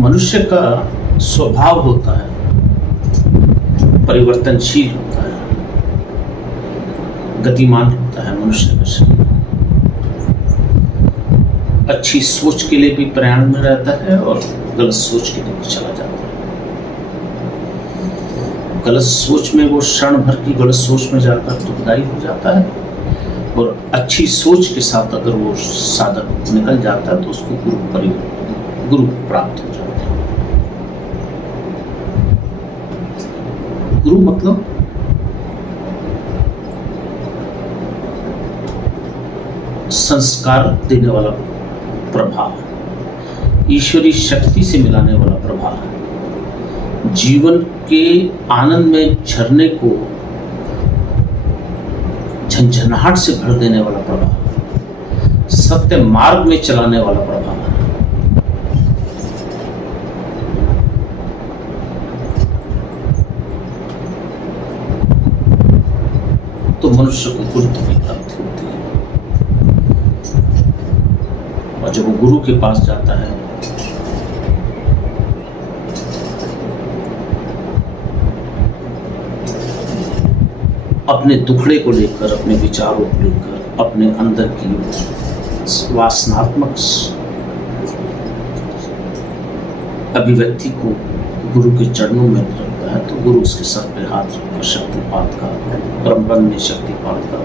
मनुष्य का स्वभाव होता है, परिवर्तनशील होता है, गतिमान होता है मनुष्य का शरीर। अच्छी सोच के लिए भी प्रयाण में रहता है और गलत सोच के लिए भी चला जाता है। गलत सोच में वो क्षण भर की गलत सोच में जाकर दुखदाई हो जाता है, और अच्छी सोच के साथ अगर वो साधक निकल जाता है तो उसको गुरु प्राप्त हो जाता है। गुरु मतलब संस्कार देने वाला प्रभाव, ईश्वरीय शक्ति से मिलाने वाला प्रभाव, जीवन के आनंद में झरने को झंझनाहट से भर देने वाला प्रभाव, सत्य मार्ग में चलाने वाला प्रभाव। तो मनुष्य को गुरुत्व की प्राप्ति होती है, और जब वो गुरु के पास जाता है अपने दुखड़े को लेकर, अपने विचारों को लेकर, अपने अंदर की वासनात्मक अभिव्यक्ति को गुरु के चरणों में रखता है, तो गुरु उसके सर पे हाथ रखकर शक्तिपात का, ब्रह्मन में शक्तिपात का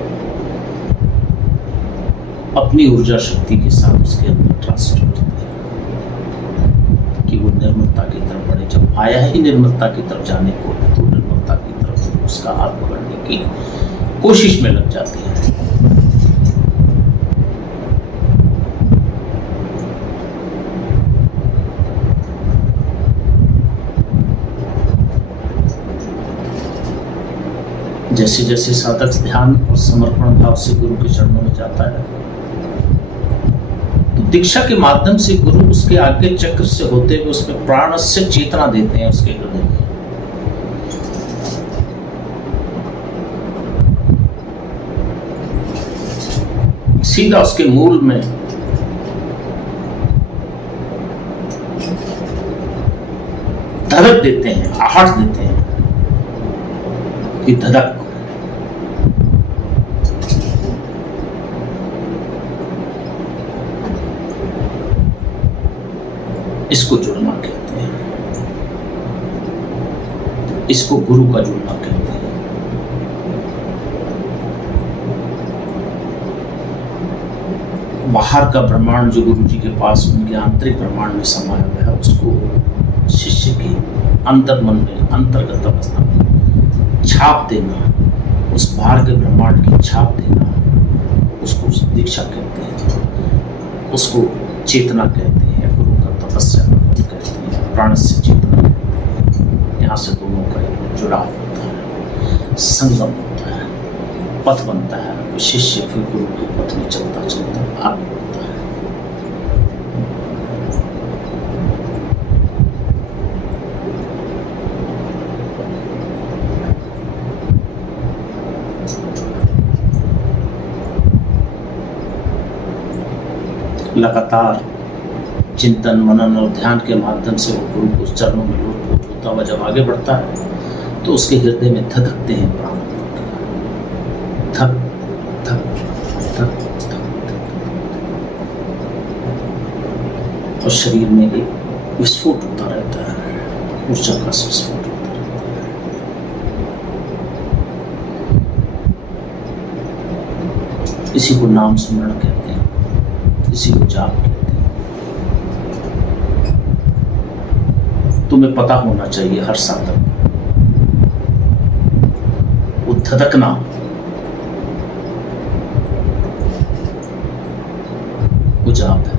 अपनी ऊर्जा शक्ति के साथ उसके अंदर ट्रांसफर करते हैं कि वो निर्मलता की तरफ बढ़े। जब आया ही निर्मलता की तरफ जाने को, तो निर्मलता की तरफ उसका हाथ पकड़ने की कोशिश में लग जाती है। जैसे जैसे साधक ध्यान और समर्पण भाव से गुरु के चरणों में जाता है, तो दीक्षा के माध्यम से गुरु उसके आगे चक्र से होते हुए उसमें प्राण से चेतना देते हैं उसके हृदय में। सीधा उसके मूल में धड़क देते हैं, आहट देते हैं कि धड़क। इसको जुड़ना कहते हैं, इसको गुरु का जुड़ना कहते हैं। बाहर का ब्रह्मांड जो गुरु जी के पास उनके आंतरिक ब्रह्मांड में समाया हुआ है, उसको शिष्य के अंतर मन में, अंतर्गत अवस्था में छाप देना, उस बाहर के ब्रह्मांड की छाप देना, उसको दीक्षा कहते हैं, उसको चेतना कहते हैं, गुरु का तपस्या कहते हैं, प्राण से चेतना कहते हैं। यहाँ से दोनों का जुड़ाव होता है, संगम होता है, पथ बनता है। शिष्य फिर गुरु के पथ में चलता चलता आगे बढ़ता है। लगातार चिंतन, मनन और ध्यान के माध्यम से वो गुरु को चरणों में लोट होता हुआ जब आगे बढ़ता है, तो उसके हृदय में धधकते हैं प्राण, धक धक धक धक, और शरीर में एक विस्फोट होता रहता है, ऊर्जा का विस्फोट होता रहता है। इसी को नाम स्मरण कहते हैं, इसी को जाप कहते हैं। तुम्हें पता होना चाहिए हर साधक वो धधकना, वो जाप है।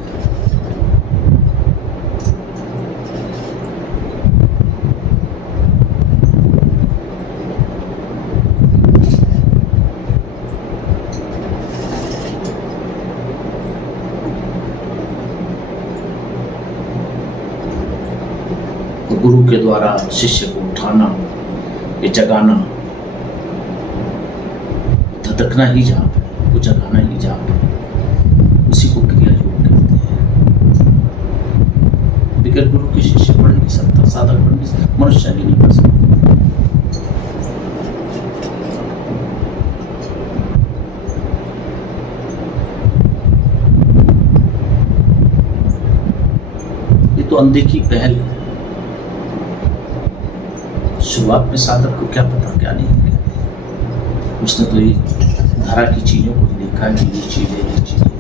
तो गुरु के द्वारा शिष्य को उठाना, ये जगाना, धधकना ही जाप है, वो जगाना ही जाप है। उसी को क्रिया योग कहते हैं। फिर गुरु के शिष्य पढ़ नहीं सकता, साधक पढ़ नहीं सकता, मनुष्य भी नहीं पढ़ सकता। ये तो अनदेखी पहल है। शुरुआत में साधक को क्या पता क्या नहीं, उसने तो ये धरा की चीजों को देखा कि ये चीजें